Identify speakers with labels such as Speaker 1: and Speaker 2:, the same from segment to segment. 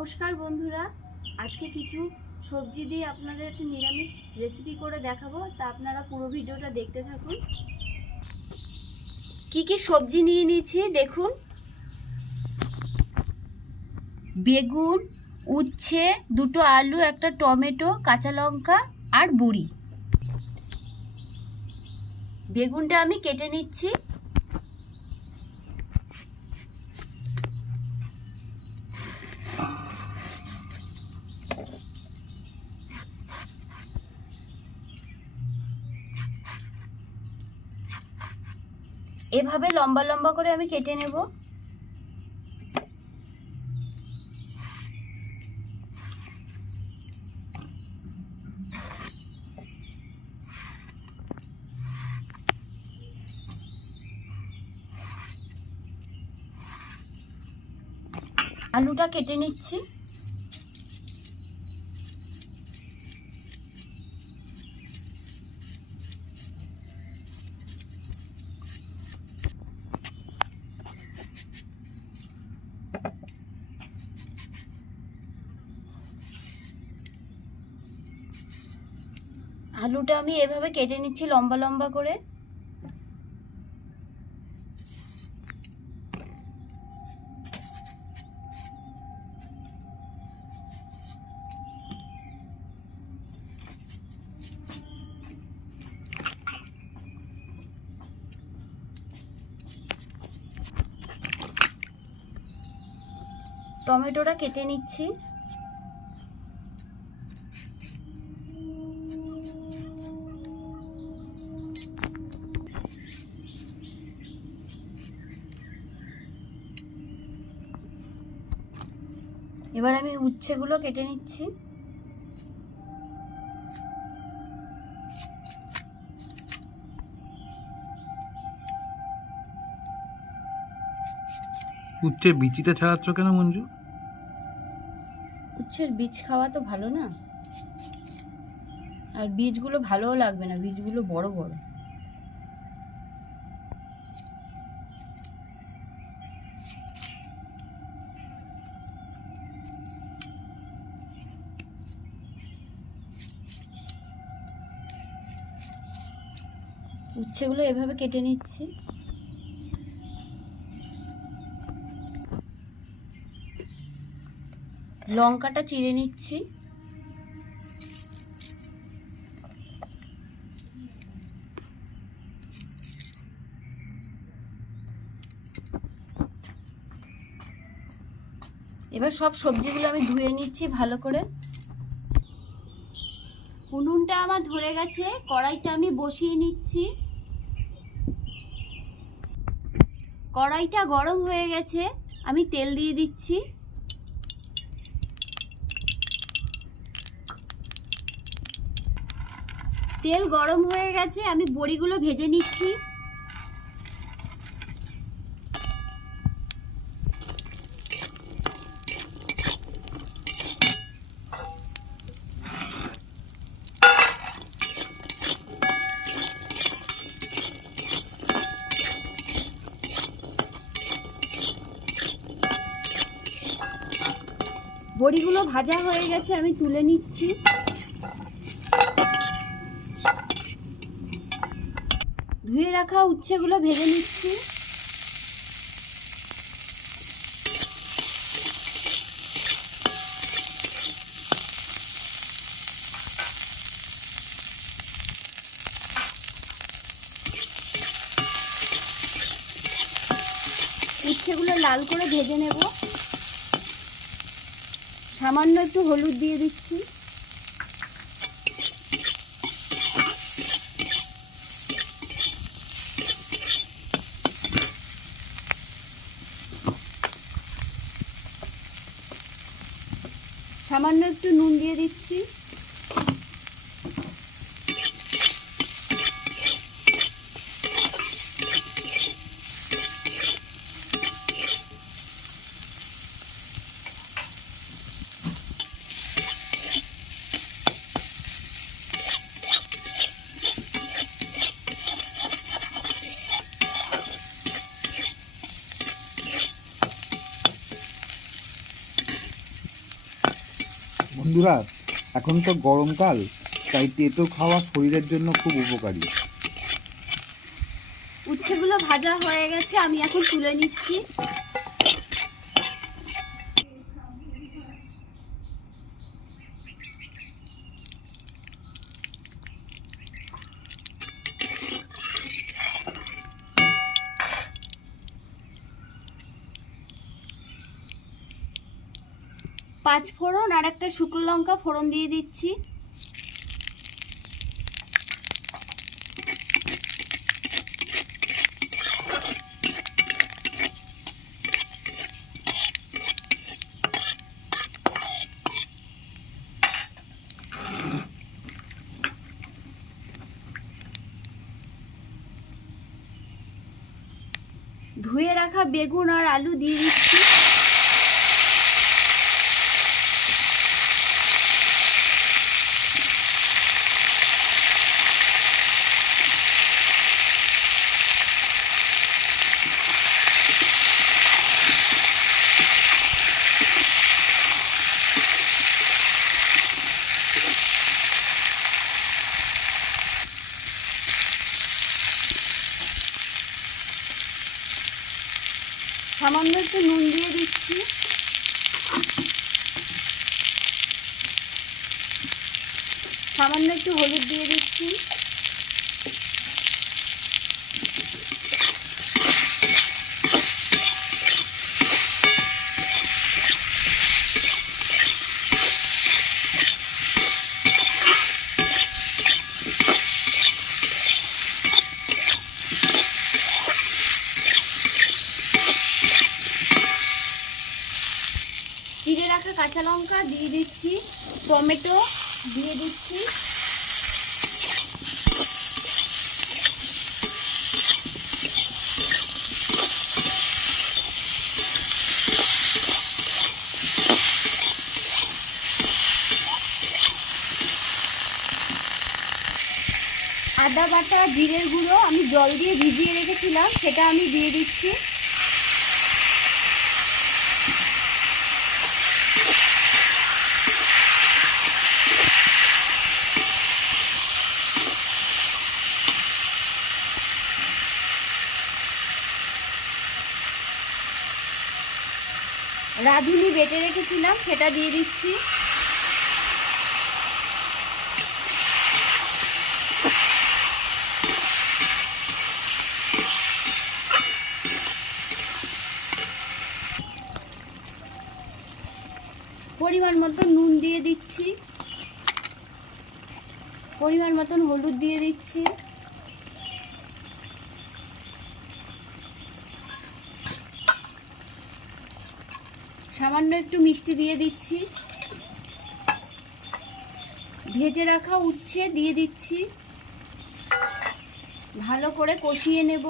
Speaker 1: নমস্কার বন্ধুরা। আজকে কিছু সবজি দিয়ে আপনাদের একটা নিরামিষ রেসিপি করে দেখাবো। তা আপনারা পুরো ভিডিওটা দেখতে থাকুন। কি কি সবজি নিয়ে নিয়েছি দেখুন। বেগুন, উচ্ছে, দুটো আলু, একটা টমেটো, কাঁচা লঙ্কা আর বুড়ি। বেগুনটা আমি কেটে নিচ্ছি। এভাবে লম্বা লম্বা করে আমি কেটে নেব। আলুটা কেটে নিচ্ছি। আলুটা আমি এভাবে কেটে নিচ্ছি লম্বা লম্বা করে। টমেটোটা কেটে নিচ্ছি। এবার আমি উচ্ছেগুলো কেটে নিচ্ছি।
Speaker 2: উচ্চে বিচিটা ছাড়াচ্ছ কেন মঞ্জু?
Speaker 1: উচ্ছের বীজ খাওয়া তো ভালো না? আর বীজগুলো ভালোও লাগবে না বীজগুলো বড় বড়। উচ্ছেগুলো এভাবে কেটে নিচ্ছি। লঙ্কাটা চিড়ে নিচ্ছি। এবার সব সবজিগুলো আমি ধুয়ে নিচ্ছি ভালো করে। উনুনটা আমার ধরে গেছে, কড়াইটা আমি বসিয়ে নিচ্ছি। কড়াইটা গরম হয়ে গেছে, আমি তেল দিয়ে দিচ্ছি। তেল গরম হয়ে গেছে, আমি বড়িগুলো ভেজে নিচ্ছি। বড়িগুলো ভাজা হয়ে গেছে, আমি তুলে নিচ্ছি। ধুয়ে রাখা উচ্ছেগুলো ভেজে নিচ্ছি। উচ্ছেগুলো লাল করে ভেজে নেব। সামান্য একটু হলুদ দিয়ে দিচ্ছি। সামান্য একটু নুন দিয়ে দিচ্ছি।
Speaker 3: বন্ধুরা, এখন তো গরমকাল তাই তেতো খাওয়া শরীরের জন্য খুব উপকারী।
Speaker 1: উচ্ছেগুলো ভাজা হয়ে গেছে, আমি এখন তুলে নিচ্ছি। পাঁচ ফোড়ন আর একটা শুকনো লঙ্কা ফোড়ন দিয়ে দিচ্ছি। ধুয়ে রাখা বেগুন আর আলু দিয়ে দিচ্ছি। সামান্য একটু নুন দিয়ে দিচ্ছি। সামান্য একটু হলুদ দিয়ে দিচ্ছি। রাখা কাঁচা লঙ্কা দিয়ে দিচ্ছি, টমেটো দিয়ে দিচ্ছি। আদা বাটা, জিরের গুঁড়ো আমি জল দিয়ে ভিজিয়ে রেখেছিলাম, সেটা আমি দিয়ে দিচ্ছি। রাঁধুনি বেটে রেখেছিলাম, সেটা দিয়ে দিচ্ছি। পরিমাণ মতো নুন দিয়ে দিচ্ছি। পরিমাণ মতন হলুদ দিয়ে দিচ্ছি। সামান্য একটু মিষ্টি দিয়ে দিচ্ছি। ভেজে রাখা উচ্ছে দিয়ে দিচ্ছি। ভালো করে কষিয়ে নেব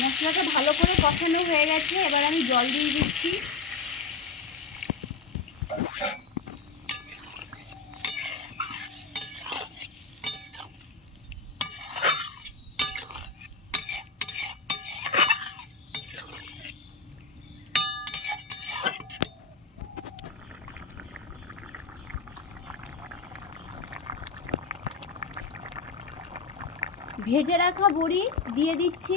Speaker 1: মশলাটা ভালো করে কষানো হয়ে গেছে এবার আমি জল দিয়ে দিচ্ছি। ভেজে রাখা বড়ি দিয়ে দিচ্ছি।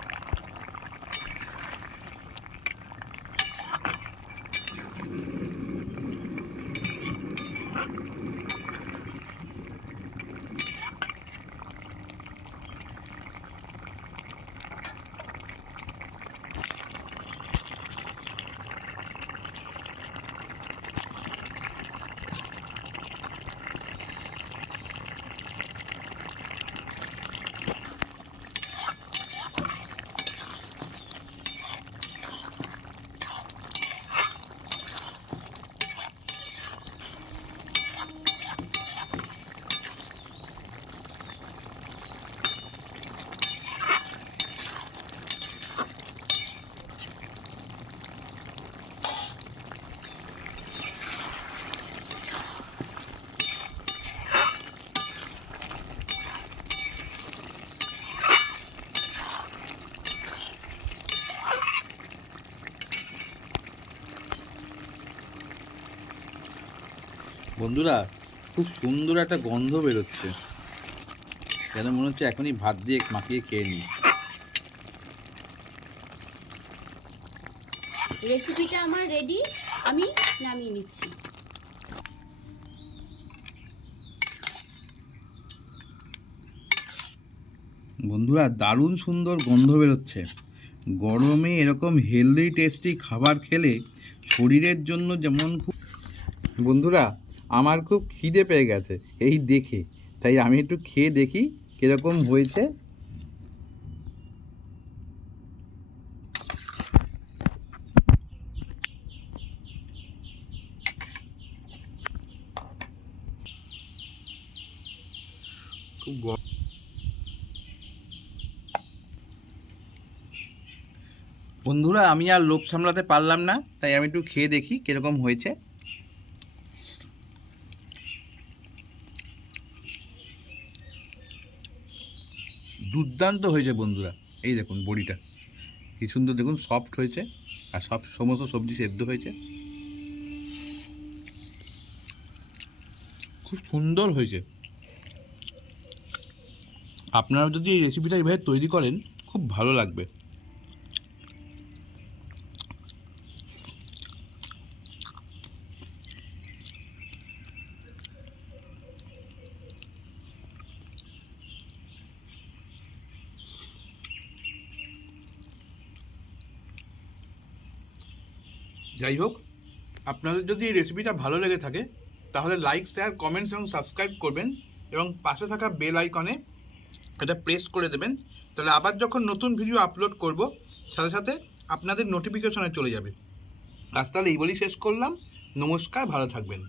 Speaker 2: বন্ধুরা খুব সুন্দর একটা গন্ধ বেরোচ্ছে। যেন মনে হচ্ছে এখনই ভাত দিয়ে মাখিয়ে খেয়ে নিই।
Speaker 1: রেসিপিটা আমার রেডি আমি নামিয়ে নিচ্ছি।
Speaker 3: বন্ধুরা দারুণ সুন্দর গন্ধ বেরোচ্ছে। গরমে এরকম হেলদি টেস্টি খাবার খেলে শরীরের জন্য যেমন খুব বন্ধুরা আমার খুব খিদে পেয়ে গেছে। এই দেখে। তাই আমি একটু খেয়ে দেখি কীরকম হয়েছে।
Speaker 2: খুব
Speaker 3: বন্ধুরা আমি আর লোভ সামলাতে পারলাম না তাই আমি একটু খেয়ে দেখি কীরকম হয়েছে।
Speaker 2: দুর্দান্ত হয়েছে বন্ধুরা। এই দেখুন বড়িটা। কি সুন্দর দেখুন সফট হয়েছে আর সব সমস্ত সবজি সেদ্ধ হয়েছে। খুব সুন্দর হয়েছে। আপনারা যদি এই রেসিপিটা এইভাবে তৈরি করেন, খুব ভালো লাগবে। যাই হোক, আপনাদের যদি এই রেসিপিটা ভালো লেগে থাকে, তাহলে লাইক শেয়ার কমেন্টস এবং সাবস্ক্রাইব করবেন এবং পাশে থাকা বেল আইকনে এটা প্রেস করে দেবেন। তাহলে আবার যখন নতুন ভিডিও আপলোড করব, সাথে সাথে আপনাদের নোটিফিকেশনে চলে যাবে। আজ তাহলে এই বলেই শেষ করলাম। নমস্কার, ভালো থাকবেন।